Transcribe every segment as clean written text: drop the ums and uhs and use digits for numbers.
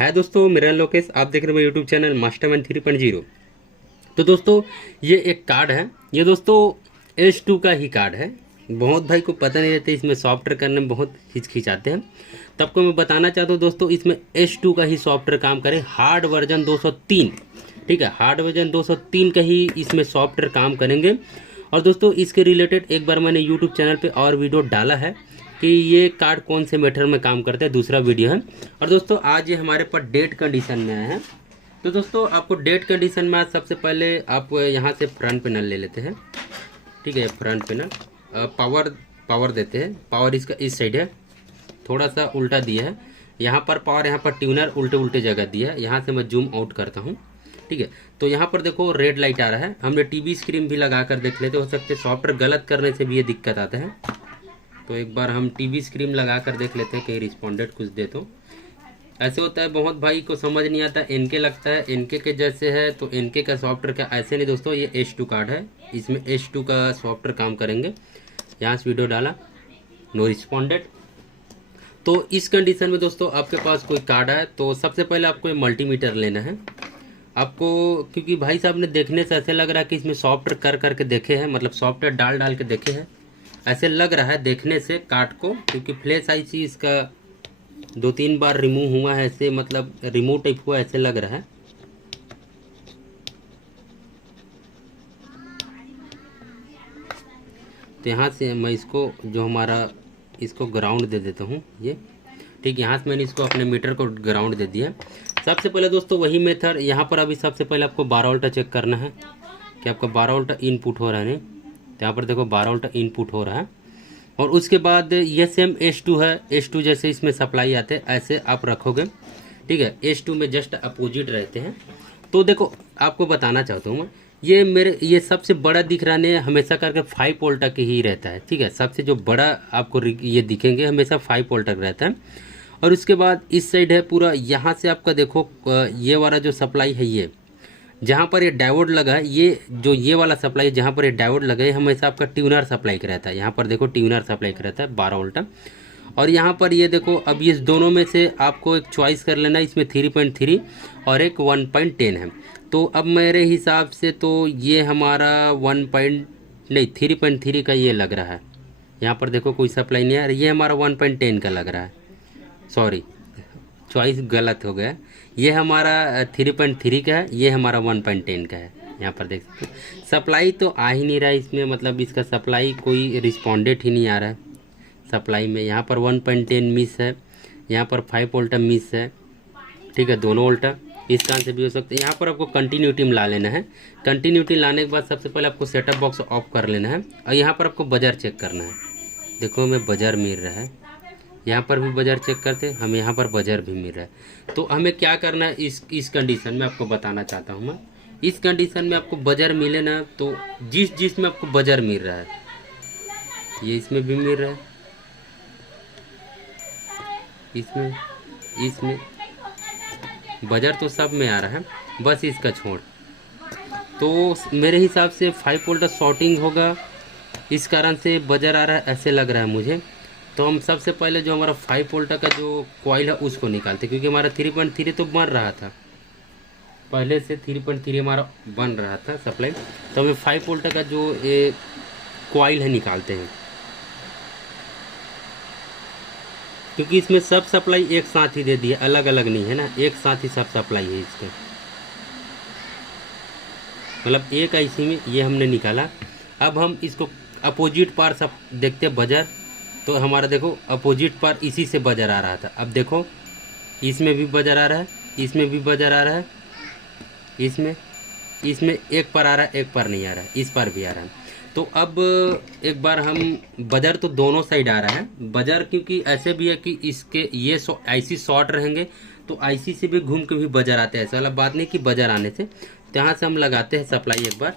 है दोस्तों, मेरा लोकेश, आप देख रहे हो यूट्यूब चैनल मास्टरमैन 3.0। तो दोस्तों ये एक कार्ड है, ये दोस्तों H2 का ही कार्ड है। बहुत भाई को पता नहीं रहता, इसमें सॉफ्टवेयर करने में बहुत हिचकिचाते हैं। तब को मैं बताना चाहता हूँ दोस्तों, इसमें H2 का ही सॉफ्टवेयर काम करे, हार्ड वर्जन 203। ठीक है, हार्ड वर्जन 203 का ही इसमें सॉफ्टवेयर काम करेंगे। और दोस्तों इसके रिलेटेड एक बार मैंने यूट्यूब चैनल पे और वीडियो डाला है कि ये कार्ड कौन से मेथड में काम करता है, दूसरा वीडियो है। और दोस्तों आज ये हमारे पास डेट कंडीशन में आया है। तो दोस्तों आपको डेट कंडीशन में आज सबसे पहले आप यहाँ से फ्रंट पैनल ले लेते हैं। ठीक है, फ्रंट पैनल पावर देते हैं। पावर इसका इस साइड है, थोड़ा सा उल्टा दिया है। यहाँ पर पावर, यहाँ पर ट्यूनर उल्टे उल्टे जगह दिया है। यहाँ से मैं जूम आउट करता हूँ। ठीक है, तो यहाँ पर देखो रेड लाइट आ रहा है। हमने टीवी स्क्रीन भी लगा कर देख लेते, हो सकते सॉफ्टवेयर गलत करने से भी ये दिक्कत आता है। तो एक बार हम टीवी स्क्रीन लगा कर देख लेते हैं, कहीं रिस्पॉन्डेंट कुछ दे। तो ऐसे होता है, बहुत भाई को समझ नहीं आता, इनके लगता है इनके के जैसे है तो इनके का सॉफ्टवेयर का। ऐसे नहीं दोस्तों, ये H2 कार्ड है, इसमें H2 का सॉफ्टवेयर काम करेंगे। यहाँ से वीडियो डाला, नो रिस्पॉन्डेंट। तो इस कंडीशन में दोस्तों आपके पास कोई कार्ड है तो सबसे पहले आपको मल्टीमीटर लेना है आपको, क्योंकि भाई साहब ने देखने से ऐसे लग रहा है कि इसमें सॉफ्टवेयर कर करके देखे हैं, मतलब सॉफ्टवेयर डाल डाल के देखे हैं, ऐसे लग रहा है देखने से कार्ड को। क्योंकि फ्लैश आईसी इसका 2-3 बार रिमूव हुआ है, ऐसे मतलब रिमूव टाइप हुआ, ऐसे लग रहा है। तो यहाँ से मैं इसको जो हमारा इसको ग्राउंड दे देता हूँ ये। ठीक, यहाँ से मैंने इसको अपने मीटर को ग्राउंड दे दिया। सबसे पहले दोस्तों वही मेथड यहाँ पर, अभी सबसे पहले आपको 12 वोल्ट चेक करना है कि आपका 12 वोल्ट इनपुट हो रहा है। नहीं तो यहाँ पर देखो 12 वोल्ट इनपुट हो रहा है। और उसके बाद ये सेम H2 है, H2 जैसे इसमें सप्लाई आते हैं ऐसे आप रखोगे। ठीक है, H2 में जस्ट अपोजिट रहते हैं। तो देखो आपको बताना चाहता हूँ मैं, ये सबसे बड़ा दिख रहा है हमेशा करके 5 वोल्ट तक ही रहता है। ठीक है, सबसे जो बड़ा आपको ये दिखेंगे हमेशा 5 वोल्ट तक रहता है। और उसके बाद इस साइड है पूरा, यहाँ से आपका देखो ये वाला जो सप्लाई है, ये जहाँ पर ये डायोड लगा है, ये वाला सप्लाई जहाँ पर ये डायोड लगा है हमेशा आपका ट्यूनर सप्लाई का रहता है। यहाँ पर देखो ट्यूनर सप्लाई का रहता है 12 वोल्ट। और यहाँ पर ये देखो, अब ये दोनों में से आपको एक चॉइस कर लेना, इसमें 3.3 और एक 1.10 है। तो अब मेरे हिसाब से तो ये हमारा 3.3 का ये लग रहा है। यहाँ पर देखो कोई सप्लाई नहीं है, ये हमारा 1.10 का लग रहा है। सॉरी, चॉइस गलत हो गया। ये हमारा 3.3 का है, ये हमारा 1.10 का है। यहाँ पर देख सकते हो सप्लाई तो आ ही नहीं रहा है इसमें, मतलब इसका सप्लाई कोई रिस्पॉन्डेंट ही नहीं आ रहा है सप्लाई में। यहाँ पर 1.10 मिस है, यहाँ पर 5 वोल्ट मिस है। ठीक है, दोनों वोल्ट इस कान से भी हो सकता है। यहाँ पर आपको कंटिन्यूटी में ला लेना है। कंटिन्यूटी लाने के बाद सबसे पहले आपको सेटअप बॉक्स ऑफ कर लेना है। और यहाँ पर आपको बजर चेक करना है। देखो हमें बजर मिल रहा है, यहाँ पर भी बजर चेक करते हैं, हमें यहाँ पर बजर भी मिल रहा है। तो हमें क्या करना है इस कंडीशन में आपको बताना चाहता हूँ मैं। इस कंडीशन में आपको बजर मिले ना, तो जिस में आपको बजर मिल रहा है, ये इसमें भी मिल रहा है, इसमें बजर तो सब में आ रहा है, बस इसका छोड़। तो मेरे हिसाब से 5 वोल्ट शॉर्टिंग होगा, इस कारण से बजर आ रहा है ऐसे लग रहा है मुझे। तो हम सबसे पहले जो हमारा 5 वोल्ट का जो कॉइल है उसको निकालते, क्योंकि हमारा 3.3 तो बन रहा था पहले से, 3.3 हमारा बन रहा था सप्लाई। तो हमें 5 वोल्ट का जो ये कॉइल है निकालते हैं, क्योंकि इसमें सब सप्लाई एक साथ ही दे दिया, अलग अलग नहीं है ना, एक साथ ही सब सप्लाई है इसके, मतलब एक आईसी में ये हमने निकाला। अब हम इसको अपोजिट पार सब देखते बजर, तो हमारा देखो अपोजिट पर इसी से बजर आ रहा था। अब देखो इसमें भी बजर आ रहा है, इसमें भी बजर आ रहा है, इसमें एक पर आ रहा है, एक पर नहीं आ रहा है, इस पर भी आ रहा है। तो अब एक बार हम बजर तो दोनों साइड आ रहा है बजर, क्योंकि ऐसे भी है कि इसके ये आईसी शॉर्ट रहेंगे तो आईसी से भी घूम के भी बजर आते हैं। ऐसा वाला बात नहीं कि बजर आने से। तो यहाँ से हम लगाते हैं सप्लाई एक बार,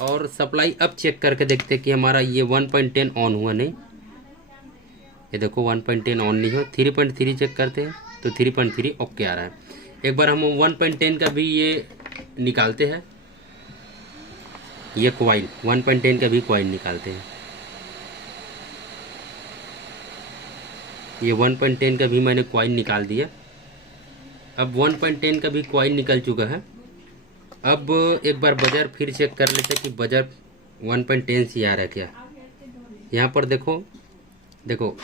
और सप्लाई अब चेक करके देखते हैं कि हमारा ये 1.10 ऑन हुआ नहीं। ये देखो 1.10 ऑन नहीं हो, 3.3 चेक करते हैं तो 3.3 ओके आ रहा है। एक बार हम 1.10 का भी ये निकालते हैं, ये कॉइल 1.10 का भी कॉइल निकालते हैं। ये 1.10 का भी मैंने कॉइल निकाल दिया। अब 1.10 का भी कॉइन निकल चुका है। अब एक बार बजर फिर चेक कर लेते हैं कि बजर 1.10 से आ रहा है क्या। यहाँ पर देखो देखो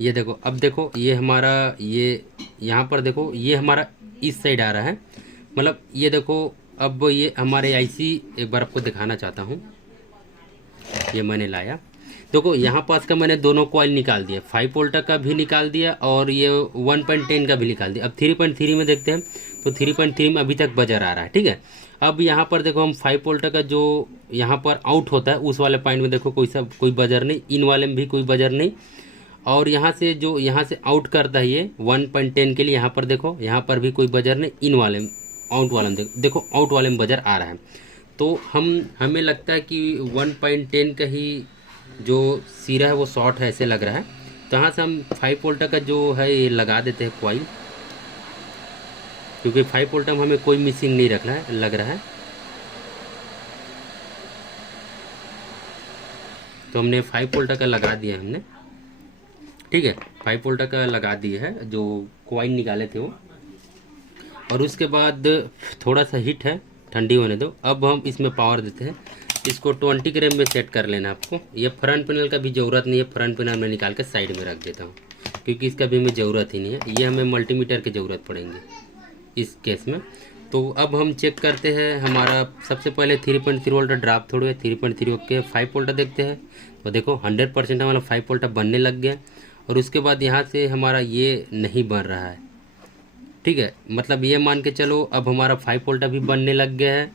ये देखो, अब देखो ये हमारा ये यहाँ पर देखो ये हमारा इस साइड आ रहा है, मतलब ये देखो। अब ये हमारे आईसी एक बार आपको दिखाना चाहता हूँ, ये मैंने लाया। देखो यहाँ पास का मैंने दोनों कॉइल निकाल दिया, 5 वोल्ट का भी निकाल दिया और ये 1.10 का भी निकाल दिया। अब 3.3 में देखते हैं, तो 3.3 में अभी तक बजर आ रहा है, ठीक है। अब यहाँ पर देखो हम 5 वोल्ट का जो यहाँ पर आउट होता है उस वाले पॉइंट में देखो कोई बजर नहीं, इन वाले में भी कोई बजर नहीं। और यहाँ से जो यहाँ से आउट करता है ये 1.10 के लिए, यहाँ पर देखो यहाँ पर भी कोई बजर नहीं, इन वाले में आउट वाले में देखो आउट वाले में बजर आ रहा है। तो हमें लगता है कि 1.10 का ही जो सिरा है वो शॉर्ट है, ऐसे लग रहा है। तो यहाँ से हम 5 वोल्ट का जो है ये लगा देते हैं कॉइल, क्योंकि 5 वोल्ट में हमें कोई मिसिंग नहीं रखना है, लग रहा है। तो हमने 5 वोल्ट का लगा दिया हमने, ठीक है। 5 वोल्ट का लगा दिया है, जो कॉइन निकाले थे वो। और उसके बाद थोड़ा सा हीट है, ठंडी होने दो। अब हम इसमें पावर देते हैं, इसको 20 ग्राम में सेट कर लेना आपको। ये फ्रंट पैनल का भी ज़रूरत नहीं है, फ्रंट पैनल में निकाल के साइड में रख देता हूँ, क्योंकि इसका भी हमें ज़रूरत ही नहीं है। ये हमें मल्टीमीटर की ज़रूरत पड़ेंगे इस केस में। तो अब हम चेक करते हैं, हमारा सबसे पहले 3.3 वोल्ट ड्राप थोड़े 3.3 ओके। 5 वोल्ट देखते हैं, तो देखो 100% हमारा 5 वोल्ट बनने लग गया। और उसके बाद यहाँ से हमारा ये नहीं बन रहा है, ठीक है। मतलब ये मान के चलो अब हमारा 5 वोल्ट भी बनने लग गया है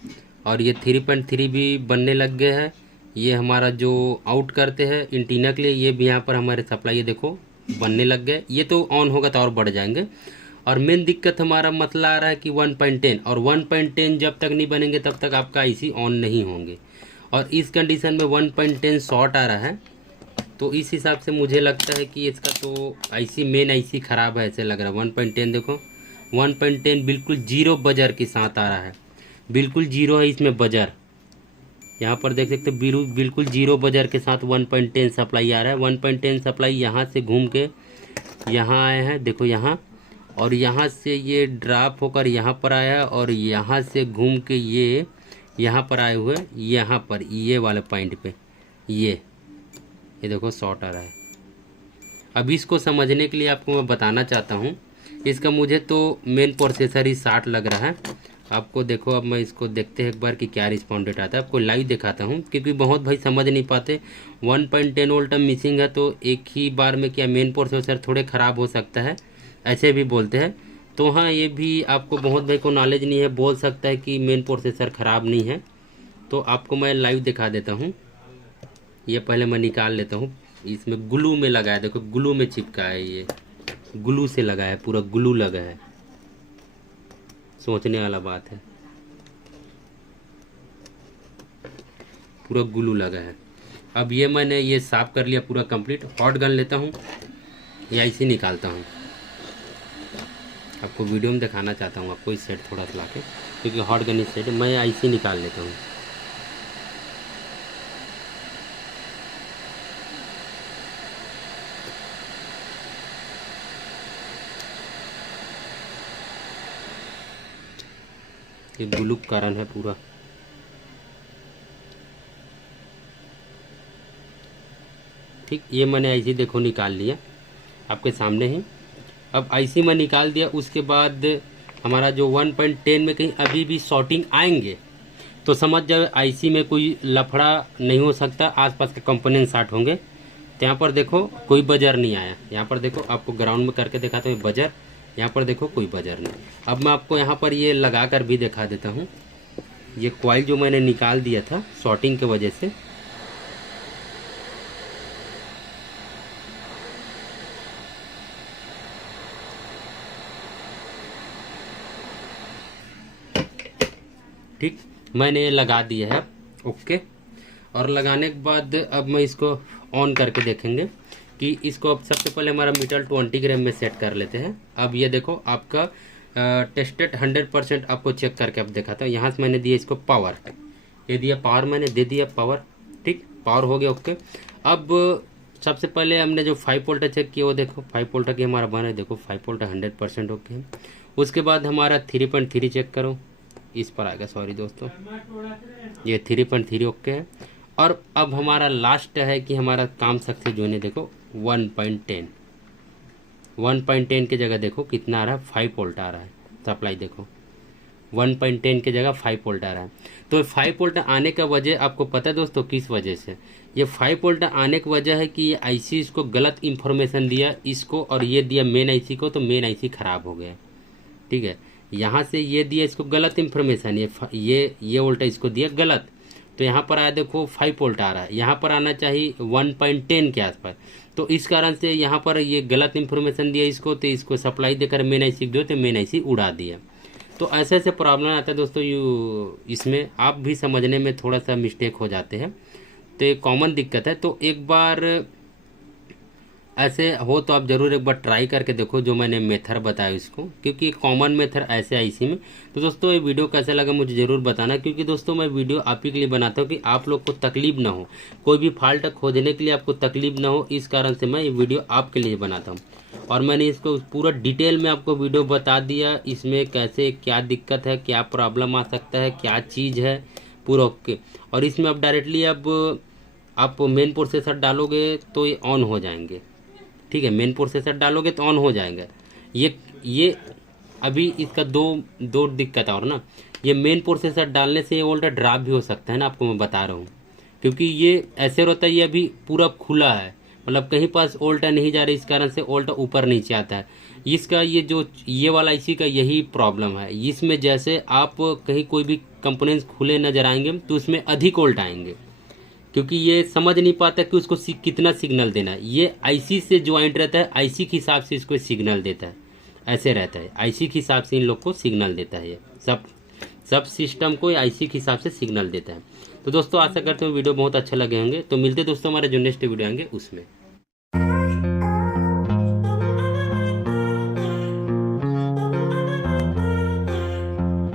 और ये 3.3 भी बनने लग गया है। ये हमारा जो आउट करते हैं एंटीना के लिए, ये भी यहाँ पर हमारे सप्लाई ये देखो बनने लग गए। ये तो ऑन होगा तो और बढ़ जाएंगे। और मेन दिक्कत हमारा मसला आ रहा है कि 1.10, और 1.10 जब तक नहीं बनेंगे तब तक आपका आईसी ऑन नहीं होंगे। और इस कंडीशन में 1.10 शॉर्ट आ रहा है, तो इस हिसाब से मुझे लगता है कि इसका तो आईसी मेन आईसी ख़राब है, ऐसे लग रहा है। 1.10 देखो 1.10 बिल्कुल जीरो बजर के साथ आ रहा है, बिल्कुल जीरो है इसमें बजर। यहाँ पर देख सकते हो बिल्कुल जीरो बजर के साथ 1.10 सप्लाई आ रहा है। 1.10 सप्लाई यहाँ से घूम के यहाँ आए हैं, देखो यहाँ, और यहाँ से ये ड्रॉप होकर यहाँ पर आया है, और यहाँ से घूम के ये यहाँ पर आए हुए, यहाँ पर ये वाले पॉइंट पे ये देखो शॉर्ट आ रहा है। अब इसको समझने के लिए आपको मैं बताना चाहता हूँ, इसका मुझे तो मेन प्रोसेसर ही 60 लग रहा है आपको। देखो अब मैं इसको देखते हैं एक बार कि क्या रिस्पॉन्ड रेट आता है, आपको लाइव दिखाता हूँ, क्योंकि बहुत भाई समझ नहीं पाते। 1.10 वोल्ट मिसिंग है, तो एक ही बार में क्या मेन प्रोसेसर थोड़े ख़राब हो सकता है, ऐसे भी बोलते हैं। तो हाँ, ये भी आपको बहुत भाई को नॉलेज नहीं है, बोल सकता है कि मेन प्रोसेसर ख़राब नहीं है। तो आपको मैं लाइव दिखा देता हूँ। ये पहले मैं निकाल लेता हूँ, इसमें ग्लू में लगा है, देखो ग्लू में चिपका है, ये ग्लू से लगा है, पूरा ग्लू लगा है। सोचने वाला बात है, पूरा ग्लू लगा है। अब ये मैंने ये साफ कर लिया पूरा कंप्लीट। हॉट गन लेता हूँ, या इसी निकालता हूँ, आपको वीडियो में दिखाना चाहता हूँ आपको इस साइड थोड़ा सा लाके, क्योंकि हॉट गन इस साइड मैं आईसी निकाल लेता हूँ। ये ब्लू कारण है पूरा, ठीक। ये मैंने आईसी देखो निकाल लिया आपके सामने ही। अब आईसी में निकाल दिया, उसके बाद हमारा जो 1.10 में कहीं अभी भी शॉर्टिंग आएंगे तो समझ जाओ आईसी में कोई लफड़ा नहीं हो सकता, आसपास के कंपोनेंट शॉर्ट होंगे। तो यहाँ पर देखो कोई बजर नहीं आया, यहाँ पर देखो आपको ग्राउंड में करके दिखाता हूँ बजर, यहाँ पर देखो कोई बजर नहीं। अब मैं आपको यहाँ पर ये लगा कर भी दिखा देता हूँ, ये कॉइल जो मैंने निकाल दिया था शॉर्टिंग की वजह से, ठीक, मैंने ये लगा दिया है, ओके। और लगाने के बाद अब मैं इसको ऑन करके देखेंगे कि इसको अब सबसे पहले हमारा मीटर 20 ग्राम में सेट कर लेते हैं। अब ये देखो आपका टेस्टेड 100% आपको चेक करके अब दिखाता हूँ। यहाँ से मैंने दिया इसको पावर, ये दिया पावर, मैंने दे दिया पावर, ठीक, पावर हो गया, ओके। अब सबसे पहले हमने जो 5 वोल्ट चेक किया वो देखो 5 वोल्ट की हमारा बना है, देखो 5 वोल्ट 100% ओके है। उसके बाद हमारा 3.3 चेक करो, इस पर आ गया, सॉरी दोस्तों, ये 3.3 ओके है। और अब हमारा लास्ट है कि हमारा काम सक्सेस होने, देखो 1.10, 1.10 की जगह देखो कितना आ रहा है, 5 वोल्ट आ रहा है सप्लाई, देखो 1.10 की जगह 5 वोल्ट आ रहा है। तो 5 वोल्ट आने का वजह आपको पता है दोस्तों किस वजह से? ये 5 वोल्ट आने की वजह है कि ये आईसी इसको गलत इन्फॉर्मेशन दिया इसको, और ये दिया मेन आईसी को, तो मेन आईसी खराब हो गया। ठीक है, यहाँ से ये दिया इसको गलत इन्फॉर्मेशन, ये वोल्ट इसको दिया गलत, तो यहाँ पर आया देखो 5 वोल्ट आ रहा है, यहाँ पर आना चाहिए 1.10 के आसपास। तो इस कारण से यहाँ पर ये गलत इन्फॉर्मेशन दिया इसको, तो इसको सप्लाई देकर मेन आईसी दो, तो मेन आईसी उड़ा दिया। तो ऐसे ऐसे प्रॉब्लम आता है दोस्तों, इसमें आप भी समझने में थोड़ा सा मिस्टेक हो जाते हैं, तो ये कॉमन दिक्कत है। तो एक बार ऐसे हो तो आप ज़रूर एक बार ट्राई करके देखो जो मैंने मेथड बताया इसको, क्योंकि कॉमन मेथड ऐसे है इसी में। तो दोस्तों ये वीडियो कैसा लगा मुझे ज़रूर बताना, क्योंकि दोस्तों मैं वीडियो आप ही के लिए बनाता हूँ कि आप लोग को तकलीफ ना हो, कोई भी फॉल्ट खोजने के लिए आपको तकलीफ ना हो, इस कारण से मैं ये वीडियो आपके लिए बनाता हूँ। और मैंने इसको पूरा डिटेल में आपको वीडियो बता दिया, इसमें कैसे क्या दिक्कत है, क्या प्रॉब्लम आ सकता है, क्या चीज़ है, पूरा ओके। और इसमें अब डायरेक्टली अब आप मेन प्रोसेसर डालोगे तो ये ऑन हो जाएंगे। ठीक है, मेन प्रोसेसर डालोगे तो ऑन हो जाएगा। ये अभी इसका दो दिक्कत और ना, ये मेन प्रोसेसर डालने से ये वोल्ट ड्रॉप भी हो सकता है ना, आपको मैं बता रहा हूँ, क्योंकि ये ऐसे होता है, ये अभी पूरा खुला है, मतलब कहीं पास ओल्टा नहीं जा रही, इस कारण से ओल्टा ऊपर नीचे आता है। इसका ये वाला इसी का यही प्रॉब्लम है, इसमें जैसे आप कहीं कोई भी कंपोनेंट्स खुले नजर आएंगे तो उसमें अधिक ओल्ट आएंगे, क्योंकि ये समझ नहीं पाता कि उसको कितना सिग्नल देना है। ये आईसी से ज्वाइंट रहता है, आईसी के हिसाब से इसको सिग्नल देता है, ऐसे रहता है, आईसी के हिसाब से इन लोग को सिग्नल देता है। ये सब सिस्टम को आईसी के हिसाब से सिग्नल देता है। तो दोस्तों आशा करते हैं वीडियो बहुत अच्छा लगे होंगे। तो मिलते दोस्तों हमारे जो नेक्स्ट वीडियो आएंगे उसमें।